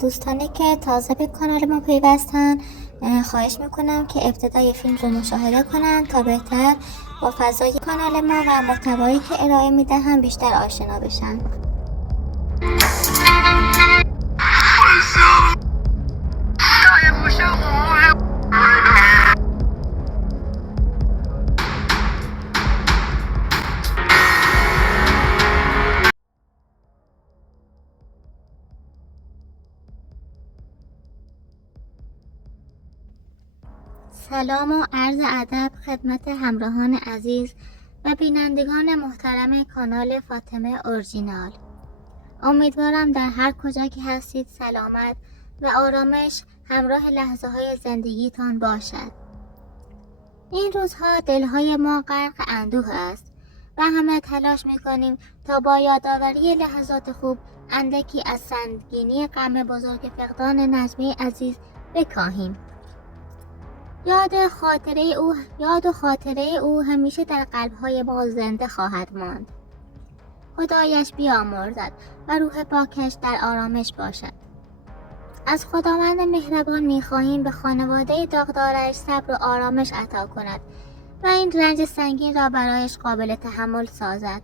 دوستانی که تازه به کانال ما پیوستن خواهش میکنم که ابتدای فیلم رو مشاهده کنن تا بهتر با فضای کانال ما و محتوایی که ارائه میدهم بیشتر آشنا بشن. سلام و عرض ادب خدمت همراهان عزیز و بینندگان محترم کانال فاطمه اورجینال. امیدوارم در هر کجا که هستید سلامت و آرامش همراه لحظه های زندگیتان باشد. این روزها دلهای ما غرق اندوه است و همه تلاش میکنیم تا با یادآوری لحظات خوب اندکی از سنگینی غم بزرگ فقدان نجمه عزیز بکاهیم. یاد و خاطره او همیشه در قلب‌های ما زنده خواهد ماند. خدایش بیامرزد و روح پاکش در آرامش باشد. از خداوند مهربان می‌خواهیم به خانواده داغدارش صبر و آرامش عطا کند و این رنج سنگین را برایش قابل تحمل سازد.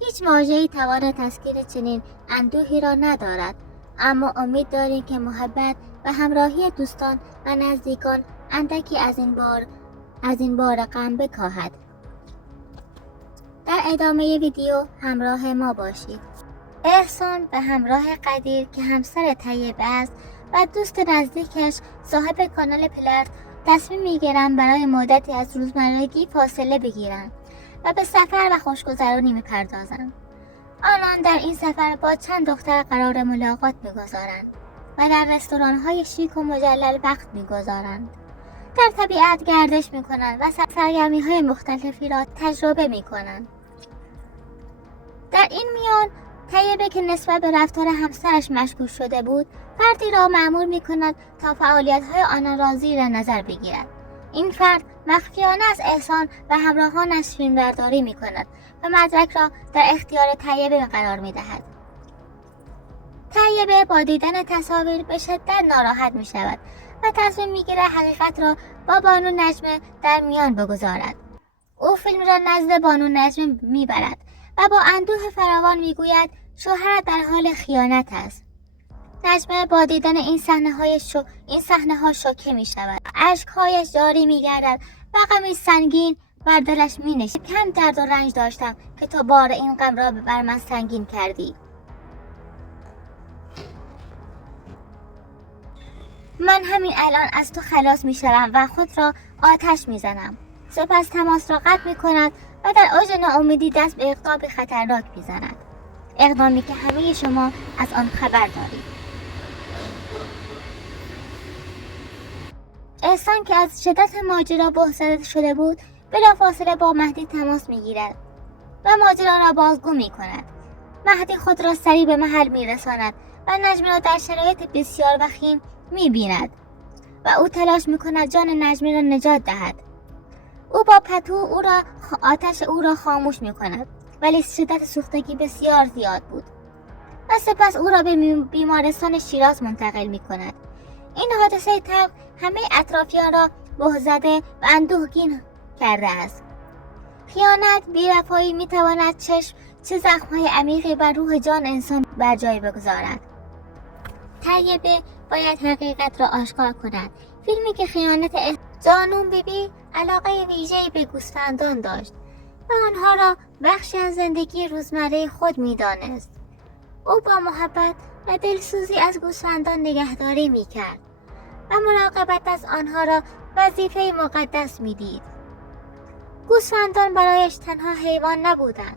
هیچ واژه‌ای توان تسکیر چنین اندوهی را ندارد، اما امید داریم که محبت و همراهی دوستان و نزدیکان اندکی از این بار غم بکاهد. در ادامه ویدیو همراه ما باشید. احسان به همراه قدیر که همسر طیب است و دوست نزدیکش صاحب کانال پلرت تصمیم میگیرند برای مدتی از روزمرگی فاصله بگیرند و به سفر و خوشگذرانی میپردازند. آنان در این سفر با چند دختر قرار ملاقات میگذارند و در رستوران‌های شیک و مجلل وقت میگذارند. در طبیعت گردش میکنند و سرگرمی‌های مختلفی را تجربه میکنند. در این میان طیبه که نسبت به رفتار همسرش مشکوک شده بود، فردی را مأمور میکند تا فعالیت‌های آنها را زیر نظر بگیرد. این فرد مخفیانه از احسان و همراهانش فیلمبرداری میکند و مدرک را در اختیار طیبه قرار میدهد. طیبه با دیدن تصاویر به شدت ناراحت میشود و تصمیم میگیرد حقیقت را با بانو نجمه در میان بگذارد. او فیلم را نزد بانو نجمه میبرد و با اندوه فراوان میگوید شوهرت در حال خیانت است. نجمه با دیدن این صحنه ها شوکه میشود. اشکهایش جاری میگردد و غمی سنگین بر دلش مینشیند. کم درد و رنج داشتم که تو بار این غم را بر من سنگین کردی. من همین الان از تو خلاص می شدم و خود را آتش می زنم. سپس تماس را قطع می کند و در اوج ناامیدی دست به اقدامی خطرناک می زند. اقدامی که همه شما از آن خبر دارید. احسان که از شدت ماجرا بحث‌زده شده بود بلافاصله با مهدی تماس می گیرد و ماجرا را بازگو می کند. مهدی خود را سریع به محل می رساند و نجمه را در شرایط بسیار وخیم می بیند و او تلاش می کند جان نجمه را نجات دهد. او با پتو آتش او را خاموش می کند، ولی شدت سوختگی بسیار زیاد بود و سپس او را به بیمارستان شیراز منتقل می کند. این حادثه تلخ همه اطرافیان را بهت‌زده و اندوهگین کرده است. خیانت، بی‌وفایی می تواند چه زخم‌های عمیقی بر روح جان انسان بر جای بگذارد. طیبه باید حقیقت را آشکار کند. فیلمی که خیانت جانون بیبی علاقه ویژه‌ای به گوسفندان داشت و آنها را بخشی از زندگی روزمره خود می‌دانست. او با محبت و دلسوزی از گوسفندان نگهداری می‌کرد و مراقبت از آنها را وظیفه مقدس می‌دید. گوسفندان برایش تنها حیوان نبودند،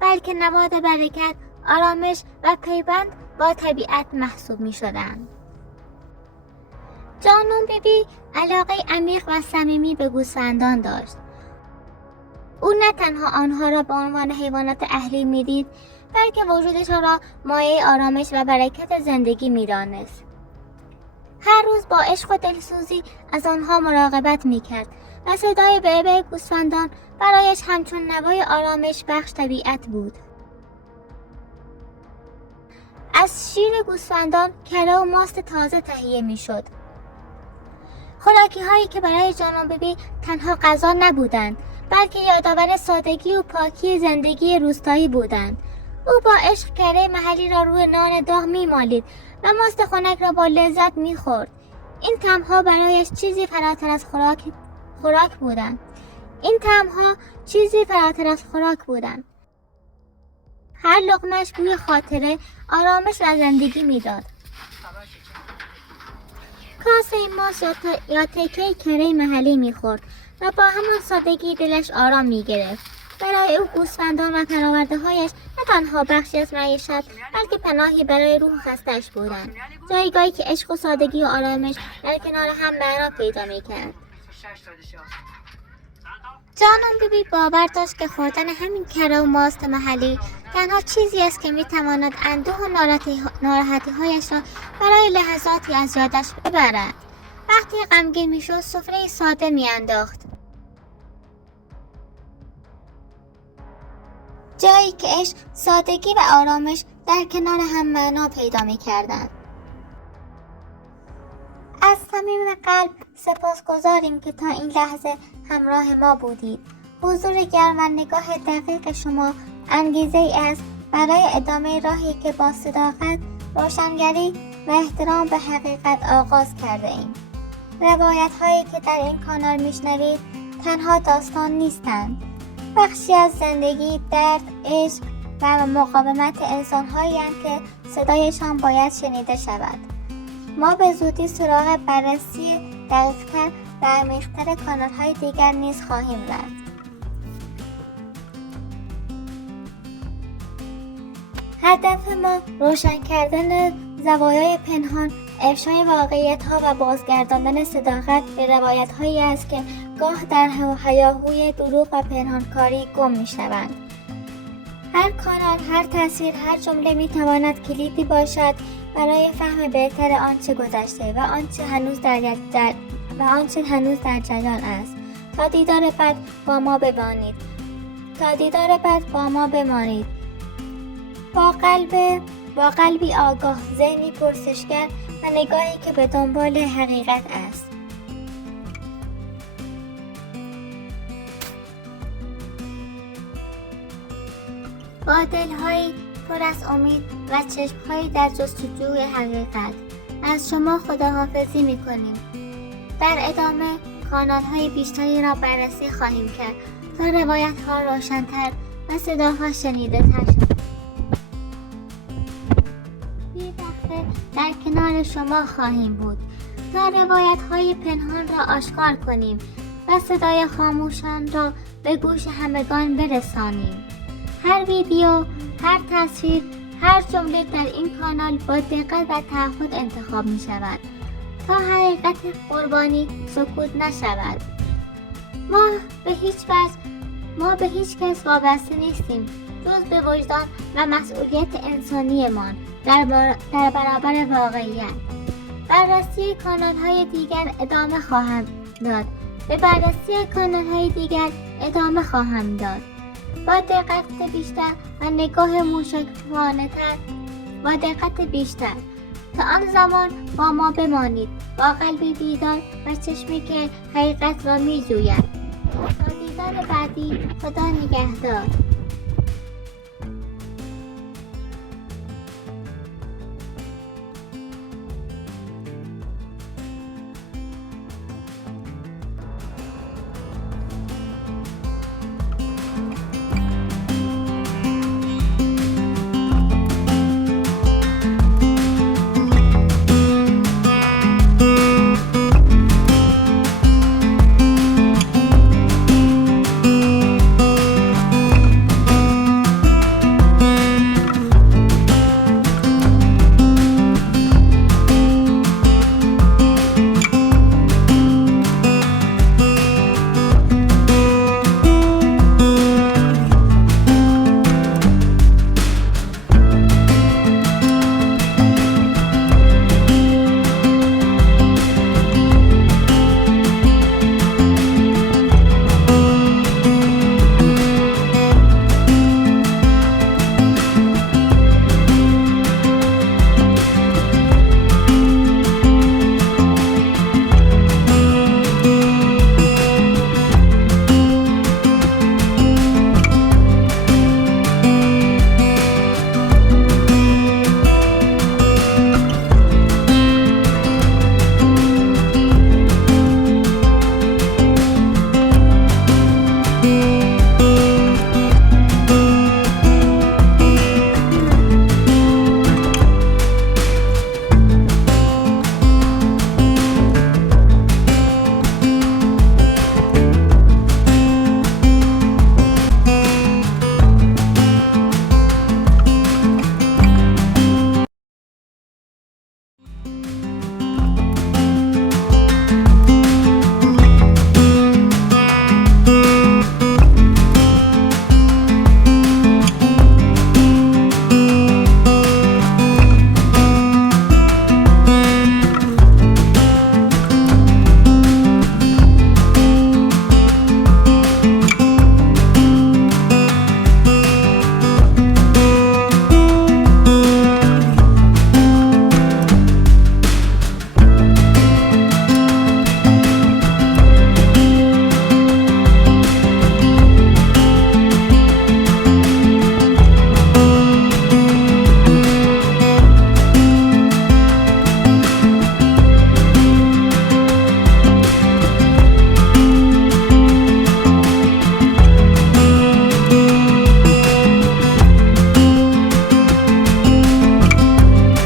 بلکه نماد برکت، آرامش و پیوند با طبیعت محسوب می‌شدند. جانون بیبی علاقه عمیق و صمیمی به گوسفندان داشت. او نه تنها آنها را به عنوان حیوانات اهلی می‌دید، بلکه وجودشان را مایه آرامش و برکت زندگی می‌دانست. هر روز با عشق و دلسوزی از آنها مراقبت می‌کرد و صدای به گوسفندان برایش همچون نوای آرامش بخش طبیعت بود. از شیر گوسفندان کره و ماست تازه تهیه میشد. خوراکی هایی که برای جانم بیبی تنها غذا نبودند، بلکه یادآور سادگی و پاکی زندگی روستایی بودند. او با عشق کره محلی را روی نان داغ میمالید و ماست خنک را با لذت میخورد. این طعم‌ها برایش چیزی فراتر از خوراک بودند. هر لقمه‌اش بوی خاطره، آرامش و زندگی میداد. کاسه ماست یا تکه کره محلی میخورد و با همان سادگی دلش آرام میگرفت. برای او گوسفندان و پناهنده‌هایش نه تنها بخشی از معیشت، بلکه پناهی برای روح خسته‌اش بودند. جایگاهی که عشق و سادگی و آرامش در کنار هم معنا پیدا میکرد. جانم بیبی باور داشت که خوردن همین کره و ماست محلی تنها چیزی است که میتواند اندوه و ناراحتی‌هایش را برای لحظاتی از یادش ببرد. وقتی غمگین میشد سفره ساده میانداخت، جایی که عشق، سادگی و آرامش در کنار هم معنا پیدا میکردند. از صمیم قلب سپاسگزاریم که تا این لحظه همراه ما بودید. حضور گرم و نگاه دقیق شما انگیزه ای است برای ادامه راهی که با صداقت، روشنگری و احترام به حقیقت آغاز کرده ایم. روایت هایی که در این کانال میشنوید تنها داستان نیستند. بخشی از زندگی، درد، عشق و مقاومت انسان هایی که صدایشان باید شنیده شود. ما به زودی سراغ بررسی دقیق‌تر و عمیق‌تر کانال‌های دیگر نیز خواهیم رفت. هدف ما روشن کردن زوایای پنهان، افشای واقعیت‌ها و بازگرداندن صداقت به روایت‌هایی است که گاه در هیاهوی دروغ و پنهانکاری گم می‌شوند. هر کانال، هر تصویر، هر جمله می‌تواند کلیدی باشد برای فهم بهتر آنچه گذشته و آنچه هنوز در جریان است. تا دیدار بعد با ما بمانید. با قلبی آگاه، ذهنی پرسشگر و نگاهی که به دنبال حقیقت است. با دل‌هایی پر از امید و چشم‌هایی در جستجوی حقیقت از شما خداحافظی می‌کنیم. در ادامه کانال‌های بیشتری را بررسی خواهیم کرد تا روایت‌ها روشن‌تر و صداها شنیده‌تر شود. بی‌وقفه در کنار شما خواهیم بود تا روایت‌های پنهان را آشکار کنیم و صدای خاموشان را به گوش همگان برسانیم. هر ویدیو، هر تصویر، هر جمله در این کانال با دقت و تعهد انتخاب می شود تا حقیقت قربانی سکوت نشود. ما به هیچ کس وابسته نیستیم جز به وجدان و مسئولیت انسانیمان در برابر واقعیت. بررسی کانال‌های دیگر ادامه خواهم داد. با دقت بیشتر و نگاه موشکوانه‌تر. تا آن زمان با ما بمانید، با قلبی بیدار و چشمی که حقیقت را می جوید. تا دیدار بعدی، خدا نگهدار.